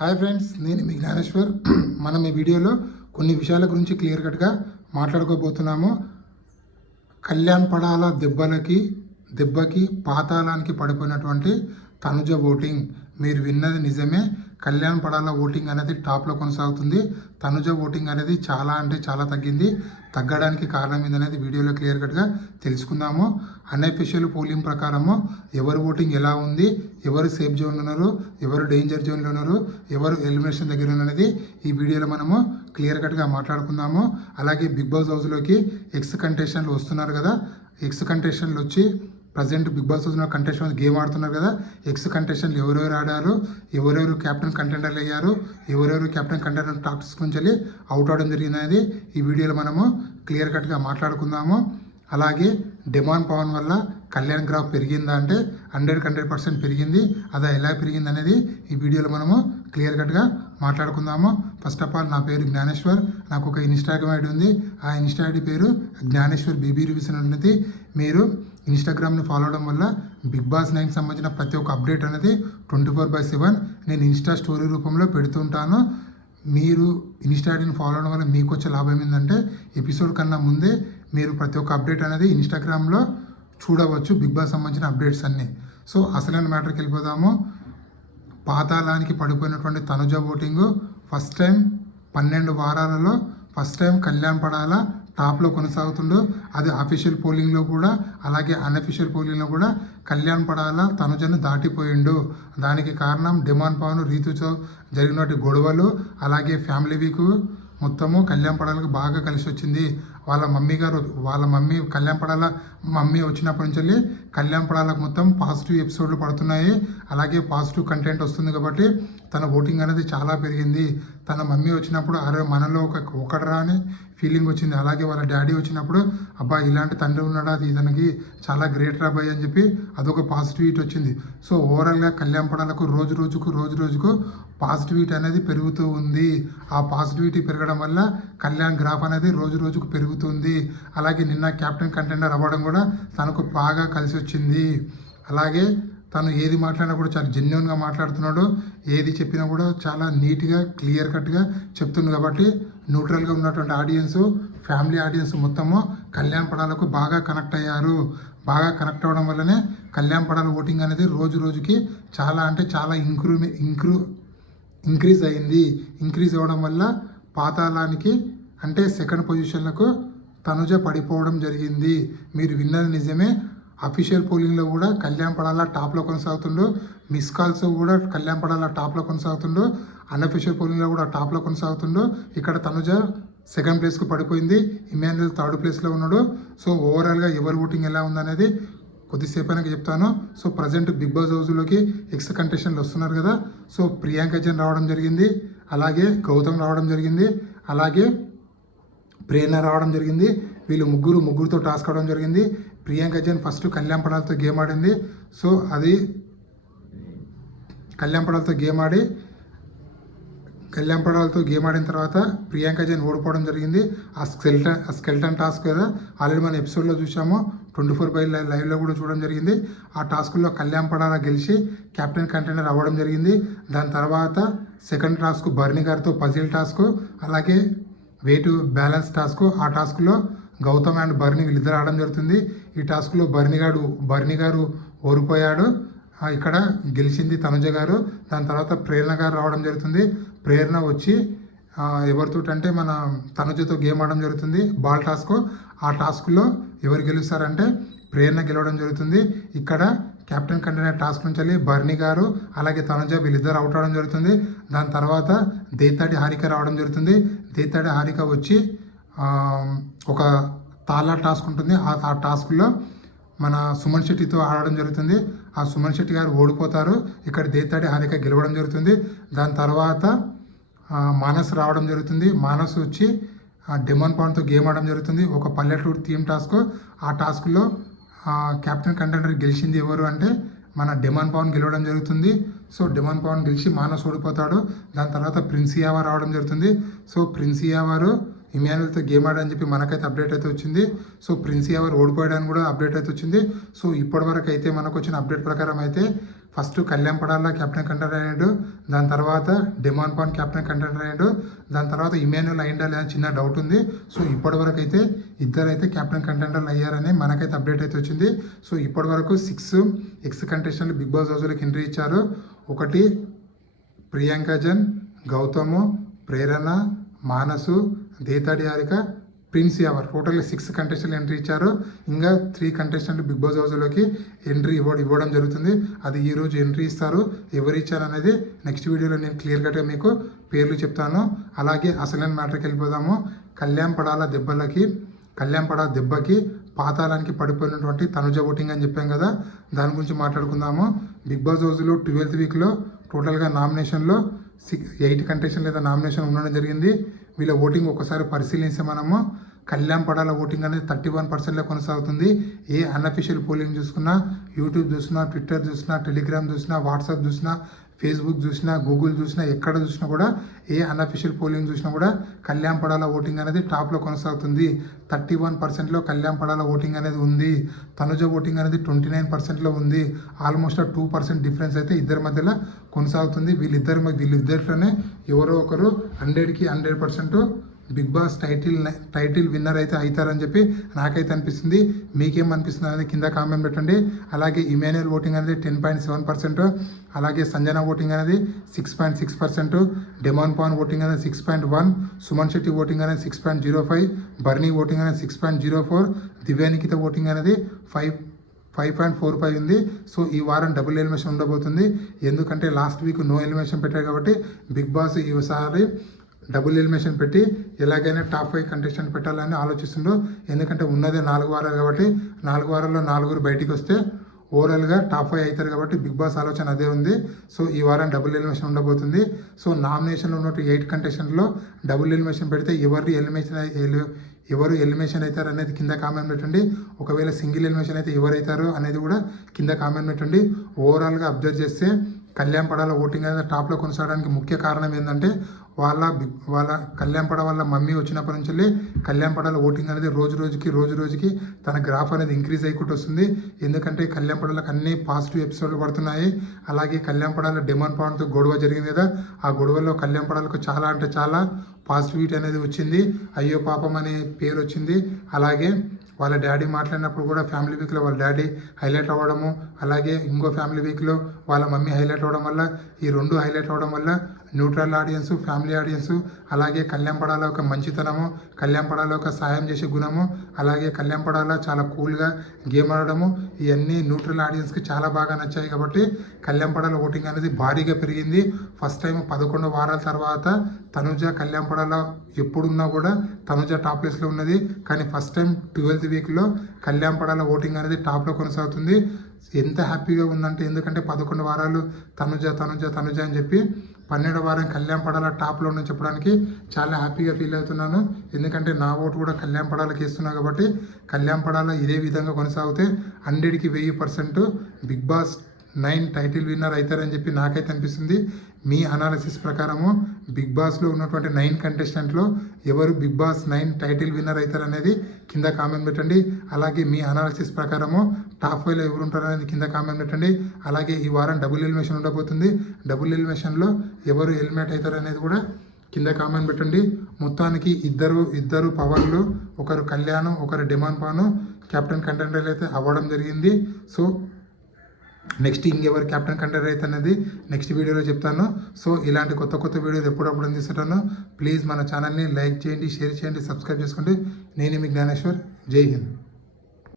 Hi friends, నేను మీ జ్ఞానేశ్వర్. మనం ఈ వీడియోలో కొన్ని విషయాల గురించి క్లియర్ కట్గా మాట్లాడుకోబోతున్నాము. కళ్యాణ్ పడాల దెబ్బకి పాతాళానికి పడిపోయినటువంటి తనుజ ఓటింగ్. మీరు విన్నది నిజమే. కళ్యాణ్ పడాల ఓటింగ్ అనేది టాప్లో కొనసాగుతుంది. తనుజ ఓటింగ్ అనేది చాలా అంటే చాలా తగ్గింది. తగ్గడానికి కారణం ఏందనేది వీడియోలో క్లియర్ కట్గా తెలుసుకుందాము. అన్అఫీషియల్ పోలింగ్ ప్రకారము ఎవరు ఓటింగ్ ఎలా ఉంది, ఎవరు సేఫ్ జోన్లో ఉన్నారు, ఎవరు డేంజర్ జోన్లో ఉన్నారు, ఎవరు ఎలిమినేషన్ దగ్గర ఉన్నది ఈ వీడియోలో మనము క్లియర్ కట్గా మాట్లాడుకుందాము. అలాగే బిగ్ బాస్ హౌస్లోకి ఎక్స్ కంటెస్టెంట్లు వస్తున్నారు కదా. ఎక్స్ కంటెస్టెంట్లు వచ్చి ప్రజెంట్ బిగ్ బాస్ హౌస్లో కంటెస్టెంట్ గేమ్ ఆడుతున్నారు కదా. ఎక్స్ కంటెస్టెంట్లు ఎవరెవరు ఆడారు, ఎవరెవరు కెప్టెన్ కంటెండర్లు అయ్యారు, ఎవరెవరు కెప్టెన్ కంటెండర్ టాప్స్ నుంచి అవుట్ అవడం జరిగింది అనేది ఈ వీడియోలో మనము క్లియర్ కట్గా మాట్లాడుకుందాము. అలాగే డిమాండ్ పవన్ వల్ల కళ్యాణ్ గ్రాఫ్ పెరిగిందా అంటే 100% పెరిగింది. అది ఎలా పెరిగింది అనేది ఈ వీడియోలో మనము క్లియర్ కట్గా మాట్లాడుకుందాము. ఫస్ట్ ఆఫ్ ఆల్, నా పేరు జ్ఞానేశ్వర్. నాకు ఒక ఇన్స్టాగ్రామ్ ఐడి ఉంది. ఆ ఇన్స్టా ఐడి పేరు జ్ఞానేశ్వర్ బీబీ రివ్యూస్ అని ఉంటుంది. మీరు ఇన్స్టాగ్రామ్ని ఫాలో అవడం వల్ల బిగ్ బాస్ 9 సంబంధించిన ప్రతి ఒక్క అప్డేట్ అనేది 24/7 నేను ఇన్స్టా స్టోరీ రూపంలో పెడుతుంటాను. మీరు ఇన్స్టా ఐడిని ఫాలో అవడం వల్ల మీకు వచ్చే లాభం ఏంటంటే ఎపిసోడ్ కన్నా ముందే మీరు ప్రతి ఒక్క అప్డేట్ అనేది ఇన్స్టాగ్రామ్లో చూడవచ్చు, బిగ్ బాస్ సంబంధించిన అప్డేట్స్ అన్నీ. సో అసలైన మ్యాటర్కి వెళ్ళిపోదాము. పాతాళానికి పడిపోయినటువంటి తనుజ ఓటింగు ఫస్ట్ టైం 12 వారాలలో ఫస్ట్ టైం కళ్యాణ్ పడాల టాప్లో కొనసాగుతుండు. అది అఫీషియల్ పోలింగ్లో కూడా, అలాగే అన్అఫీషియల్ పోలింగ్లో కూడా కళ్యాణ్ పడాల తనుజను దాటిపోయిండు. దానికి కారణం డిమాండ్ పవన్ రీతుతో జరిగినటువంటి గొడవలు, అలాగే ఫ్యామిలీ వీక్ మొత్తము కళ్యాణ్ పడాలకు బాగా కలిసి వచ్చింది. వాళ్ళ మమ్మీ కళ్యాణ్ పడాల మమ్మీ వచ్చినప్పటి నుంచి కళ్యాణ్ పడాలకు మొత్తం పాజిటివ్ ఎపిసోడ్లు పడుతున్నాయి. అలాగే పాజిటివ్ కంటెంట్ వస్తుంది కాబట్టి తన ఓటింగ్ అనేది చాలా పెరిగింది. తన మమ్మీ వచ్చినప్పుడు అరే మనలో ఒకడరా అని ఫీలింగ్ వచ్చింది. అలాగే వాళ్ళ డాడీ వచ్చినప్పుడు అబ్బా ఇలాంటి తండ్రి ఉన్నాడా, అది ఇతనికి చాలా గ్రేట్ రాబాయ్ అని చెప్పి అదొక పాజిటివిటీ వచ్చింది. సో ఓవరాల్గా కళ్యాణ్ పడాలకు రోజు రోజుకు పాజిటివిటీ అనేది పెరుగుతూ ఉంది. ఆ పాజిటివిటీ పెరగడం వల్ల కళ్యాణ్ గ్రాఫ్ అనేది రోజుకు పెరుగుతుంది. అలాగే నిన్న కెప్టెన్ కంటెండర్ అవ్వడం కూడా తనకు బాగా కలిసి వచ్చింది. అలాగే తను ఏది మాట్లాడినా కూడా చాలా జెన్యున్గా మాట్లాడుతున్నాడు. ఏది చెప్పినా కూడా చాలా నీట్గా క్లియర్ కట్గా చెప్తుంది. కాబట్టి న్యూట్రల్గా ఉన్నటువంటి ఆడియన్స్, ఫ్యామిలీ ఆడియన్స్ మొత్తము కళ్యాణ్ పడాలకు బాగా కనెక్ట్ అయ్యారు. బాగా కనెక్ట్ అవ్వడం వల్లనే కళ్యాణ్ పడాల ఓటింగ్ అనేది రోజుకి చాలా అంటే చాలా ఇంక్రీజ్ అయింది. ఇంక్రీజ్ అవ్వడం వల్ల పాతాళానికి అంటే సెకండ్ పొజిషన్లకు తనుజ పడిపోవడం జరిగింది. మీరు విన్నది నిజమే. అఫీషియల్ పోలింగ్లో కూడా కళ్యాణ్ పడాల టాప్లో కొనసాగుతుండు. మిస్ కాల్స్ కూడా కళ్యాణ్ పడాల టాప్లో కొనసాగుతుండు. అన్అఫీషియల్ పోలింగ్లో కూడా టాప్లో కొనసాగుతుండు. ఇక్కడ తనుజ సెకండ్ ప్లేస్కు పడిపోయింది. ఇమాన్యుయల్ థర్డ్ ప్లేస్లో ఉన్నాడు. సో ఓవరాల్గా ఎవరి ఓటింగ్ ఎలా ఉందనేది కొద్దిసేపు అయినాక చెప్తాను. సో ప్రజెంట్ బిగ్ బాస్ హౌస్లోకి ఎక్స్ కంటెస్టెంట్లు వస్తున్నారు కదా. సో ప్రియాంక జైన్ రావడం జరిగింది, అలాగే గౌతమ్ రావడం జరిగింది, అలాగే ప్రేరణ రావడం జరిగింది. వీళ్ళు ముగ్గురుతో టాస్క్ అవడం జరిగింది. ప్రియాంక జైన్ ఫస్ట్ కళ్యాణ్ పడాలతో గేమ్ ఆడింది. సో అది కళ్యాణ్ పడాలతో గేమ్ ఆడిన తర్వాత ప్రియాంక జైన్ ఓడిపోవడం జరిగింది. ఆ స్కెల్టన్ టాస్క్ కదా ఆల్రెడీ మన ఎపిసోడ్లో చూసాము, 24/లైవ్లో కూడా చూడడం జరిగింది. ఆ టాస్క్లో కళ్యాణ్ పడాల గెలిచి కెప్టెన్ కంటెండర్ అవ్వడం జరిగింది. దాని తర్వాత సెకండ్ టాస్క్ బర్నీ గారితో పజిల్ టాస్క్, అలాగే వెయిట్ బ్యాలెన్స్ టాస్క్. ఆ టాస్క్లో గౌతమ్ అండ్ బర్నీ వీళ్ళిద్దరు ఆడడం జరుగుతుంది. ఈ టాస్క్లో బర్నీ గారు ఓడిపోయాడు. ఇక్కడ గెలిచింది తనుజ గారు. దాని తర్వాత ప్రేరణ గారు రావడం జరుగుతుంది. ప్రేరణ వచ్చి ఎవరితో అంటే మన తనుజతో గేమ్ ఆడడం జరుగుతుంది, బాల్ టాస్క్. ఆ టాస్క్లో ఎవరు గెలుస్తారంటే ప్రేరణ గెలవడం జరుగుతుంది. ఇక్కడ కెప్టెన్ కంటెండర్ టాస్క్ నుంచి బర్నీ గారు అలాగే తనుజ వీళ్ళిద్దరు అవుట్ అవడం జరుగుతుంది. దాని తర్వాత దేతాడి హారిక రావడం జరుగుతుంది. దేతాడి హారిక వచ్చి ఒక తాళా టాస్క్ ఉంటుంది. ఆ టాస్క్లో మన సుమన్ శెట్టితో ఆడడం జరుగుతుంది. ఆ సుమన్ శెట్టి గారు ఓడిపోతారు. ఇక్కడ దేతాడి హారిక గెలవడం జరుగుతుంది. దాని తర్వాత మానస్ రావడం జరుగుతుంది. మానస్ వచ్చి డిమాండ్ పవన్తో గేమ్ ఆడడం జరుగుతుంది. ఒక పల్లెటూరు థీమ్ టాస్క్. ఆ టాస్క్లో కెప్టెన్ కంటెండర్ గెలిచింది ఎవరు అంటే మన డిమాండ్ పవన్ గెలవడం జరుగుతుంది. సో డిమాండ్ పవన్ గెలిచి మానస్ ఓడిపోతాడు. దాని తర్వాత ప్రిన్సియావా రావడం జరుగుతుంది. సో ప్రిన్సియావారు ఇమాన్యుయల్తో గేమ్ ఆడని చెప్పి మనకైతే అప్డేట్ అయితే వచ్చింది. సో ప్రిన్సియావారు ఓడిపోయాడని కూడా అప్డేట్ అయితే వచ్చింది. సో ఇప్పటివరకు అయితే మనకు వచ్చిన అప్డేట్ ప్రకారం అయితే first Kalyan Padala captain contender అయ్యాడు, దాని తర్వాత డిమాండ్ పాన్ కెప్టెన్ కంటెండర్ అయ్యాడు, దాని తర్వాత ఇమాన్యుల్ అయిందా లేదా చిన్న డౌట్ ఉంది. సో ఇప్పటివరకు అయితే ఇద్దరైతే కెప్టెన్ కంటెండర్లు అయ్యారని మనకైతే అప్డేట్ అయితే వచ్చింది. సో ఇప్పటివరకు 6 ఎక్స్ కంటెస్టెంట్లు బిగ్ బాస్ హౌస్లోకి ఎంట్రీ ఇచ్చారు. ఒకటి ప్రియాంక జన్, గౌతము, ప్రేరణ, మానసు, దేతాడి హారిక, ప్రిన్స్ యావర్, టోటల్ 6 కంటెస్టెంట్లు ఎంట్రీ ఇచ్చారు. ఇంకా 3 కంటెస్టెంట్లు బిగ్ బాస్ హౌస్లోకి ఎంట్రీ ఇవ్వడం జరుగుతుంది. అది ఈరోజు ఎంట్రీ ఇస్తారు. ఎవరు ఇచ్చారు అనేది నెక్స్ట్ వీడియోలో నేను క్లియర్ కట్గా మీకు పేర్లు చెప్తాను. అలాగే అసలైన మ్యాటర్కి వెళ్ళిపోదాము. కళ్యాణ్ పడాల దెబ్బకి పాతాళానికి పడిపోయినటువంటి తనుజ ఓటింగ్ అని చెప్పాం కదా, దాని గురించి మాట్లాడుకుందాము. బిగ్ బాస్ హౌస్లో 12th వీక్లో టోటల్గా నామినేషన్లో 8 కంటెస్టెంట్లు లేదా నామినేషన్ ఉండడం జరిగింది. వీళ్ళ ఓటింగ్ ఒకసారి పరిశీలిస్తే మనము కళ్యాణ్ పడాల ఓటింగ్ అనేది 31%లో కొనసాగుతుంది. ఏ అన్అఫీషియల్ పోలింగ్ చూసుకున్నా, యూట్యూబ్ చూసినా, ట్విట్టర్ చూసినా, టెలిగ్రామ్ చూసినా, వాట్సాప్ చూసినా, ఫేస్బుక్ చూసినా, గూగుల్ చూసినా, ఎక్కడ చూసినా కూడా ఏ అన్అఫీషియల్ పోలింగ్ చూసినా కూడా కళ్యాణ్ పడాల ఓటింగ్ అనేది టాప్లో కొనసాగుతుంది. 31%లో కళ్యాణ్ పడాల ఓటింగ్ అనేది ఉంది. తనుజ ఓటింగ్ అనేది 29%లో ఉంది. ఆల్మోస్ట్ 2% డిఫరెన్స్ అయితే ఇద్దరి మధ్యలో కొనసాగుతుంది. వీళ్ళిద్దరిలోనే ఎవరో ఒకరు 100కి 100% బిగ్ బాస్ టైటిల్ విన్నర్ అయితే అవుతారని చెప్పి నాకైతే అనిపిస్తుంది. మీకేమనిపిస్తుంది అనేది కింద కామెంట్ పెట్టండి. అలాగే ఇమాన్యుల్ ఓటింగ్ అనేది 10.7%, అలాగే సంజన ఓటింగ్ అనేది 6.6%, డిమాండ్ పాన్ ఓటింగ్ అనేది 6.1%, సుమన్ శెట్టి ఓటింగ్ అనేది 6.05%, బర్నీ ఓటింగ్ అనేది 6.04%, దివ్యానికిత ఓటింగ్ అనేది 5.45 ఉంది. సో ఈ వారం డబుల్ ఎలిమినేషన్ ఉండబోతుంది. ఎందుకంటే లాస్ట్ వీక్ నో ఎలిమినేషన్ పెట్టారు కాబట్టి బిగ్ బాస్ ఈసారి డబుల్ ఎలిమినేషన్ పెట్టి ఎలాగైనా టాప్ 5 కంటెస్టెంట్ పెట్టాలని ఆలోచిస్తుండ్రు. ఎందుకంటే ఉన్నదే 4 వారాలు కాబట్టి 4 వారాల్లో 4 బయటికి వస్తే ఓవరాల్గా టాప్ 5 అవుతారు కాబట్టి బిగ్ బాస్ ఆలోచన అదే ఉంది. సో ఈ వారం డబుల్ ఎలిమినేషన్ ఉండబోతుంది. సో నామినేషన్లో ఉన్న 8 కంటెస్టెంట్లో డబుల్ ఎలిమినేషన్ పెడితే ఎవరు ఎలిమినేషన్ అవుతారు అనేది కింద కామెంట్ పెట్టండి. ఒకవేళ సింగిల్ ఎలిమినేషన్ అయితే ఎవరు అవుతారు అనేది కూడా కింద కామెంట్ పెట్టండి. ఓవరాల్గా అబ్జర్వ్ చేస్తే కళ్యాణ్ పడాల ఓటింగ్ అనేది టాప్లో కొనసాగడానికి ముఖ్య కారణం ఏంటంటే వాళ్ళ కళ్యాణ్ పడ వాళ్ళ మమ్మీ వచ్చినప్పటి నుంచి కళ్యాణ్ పడాల ఓటింగ్ అనేది రోజు రోజుకి తన గ్రాఫ్ అనేది ఇంక్రీజ్ అయికుంటూ వస్తుంది. ఎందుకంటే కళ్యాణ్ పడాలకు అన్ని పాజిటివ్ ఎపిసోడ్లు పడుతున్నాయి. అలాగే కళ్యాణ్ పడాల డిమాండ్ పాయింట్తో గొడవ జరిగింది కదా, ఆ గొడవలో కళ్యాణ్ పడాలకు చాలా అంటే చాలా పాజిటివిటీ అనేది వచ్చింది. అయ్యో పాపం అనే పేరు వచ్చింది. అలాగే వాళ్ళ డాడీ మాట్లాడినప్పుడు కూడా ఫ్యామిలీ వీక్లో వాళ్ళ డాడీ హైలైట్ అవ్వడము, అలాగే ఇంకో ఫ్యామిలీ వీక్లో వాళ్ళ మమ్మీ హైలైట్ అవ్వడం వల్ల, ఈ 2 హైలైట్ అవ్వడం వల్ల న్యూట్రల్ ఆడియన్స్, ఫ్యామిలీ ఆడియన్స్, అలాగే కళ్యాణ్ పడాల ఒక మంచితనము, కళ్యాణ్ పడాల ఒక సాయం చేసే గుణము, అలాగే కళ్యాణ్ పడాల చాలా కూల్గా గేమ్ ఆడడము, ఇవన్నీ న్యూట్రల్ ఆడియన్స్కి చాలా బాగా నచ్చాయి. కాబట్టి కళ్యాణ్ పడాల ఓటింగ్ అనేది భారీగా పెరిగింది. ఫస్ట్ టైం 11 వారాల తర్వాత తనుజ కళ్యాణ్ పడాల ఎప్పుడున్నా కూడా తనుజ టాప్ ప్లేస్లో ఉన్నది. కానీ ఫస్ట్ టైం 12th వీక్లో కళ్యాణ్ పడాల ఓటింగ్ అనేది టాప్లో కొనసాగుతుంది. ఎంత హ్యాపీగా ఉందంటే, ఎందుకంటే 11 వారాలు తనుజ అని చెప్పి 12వ వారం కళ్యాణ్ పడాల టాప్లో ఉందని చెప్పడానికి చాలా హ్యాపీగా ఫీల్ అవుతున్నాను. ఎందుకంటే నా ఓటు కూడా కళ్యాణ్ పడాలకి వేస్తున్నా కాబట్టి కళ్యాణ్ పడాల ఇదే విధంగా కొనసాగితే 100కి 1000% బిగ్ బాస్ 9 టైటిల్ విన్నర్ అవుతారని చెప్పి నాకైతే అనిపిస్తుంది. మీ అనాలిసిస్ ప్రకారము బిగ్ బాస్లో ఉన్నటువంటి 9 కంటెస్టెంట్లో ఎవరు బిగ్ బాస్ 9 టైటిల్ విన్నర్ అవుతారు అనేది కింద కామెంట్ పెట్టండి. అలాగే మీ అనాలిసిస్ ప్రకారము టాప్ 5లో ఎవరు ఉంటారు అనేది కింద కామెంట్ పెట్టండి. అలాగే ఈ వారం డబుల్ ఎలిమినేషన్ ఉండబోతుంది. డబుల్ ఎలిమినేషన్లో ఎవరు ఎలిమినేట్ అవుతారు అనేది కూడా కింద కామెంట్ పెట్టండి. మొత్తానికి ఇద్దరు పవర్లు, ఒకరు కళ్యాణ్, ఒకరు డిమాండ్ పాను కెప్టెన్ కంటెండర్లు అయితే అవ్వడం జరిగింది. సో నెక్స్ట్ ఇంకెవరు కెప్టెన్ కంటెండర్ అయితే అనేది నెక్స్ట్ వీడియోలో చెప్తాను. సో ఇలాంటి కొత్త వీడియోలు ఎప్పుడప్పుడు అందిస్తుంటాను. ప్లీజ్ మన ఛానల్ని లైక్ చేయండి, షేర్ చేయండి, సబ్స్క్రైబ్ చేసుకోండి. నేను మీ జ్ఞానేశ్వర్. జై హింద్.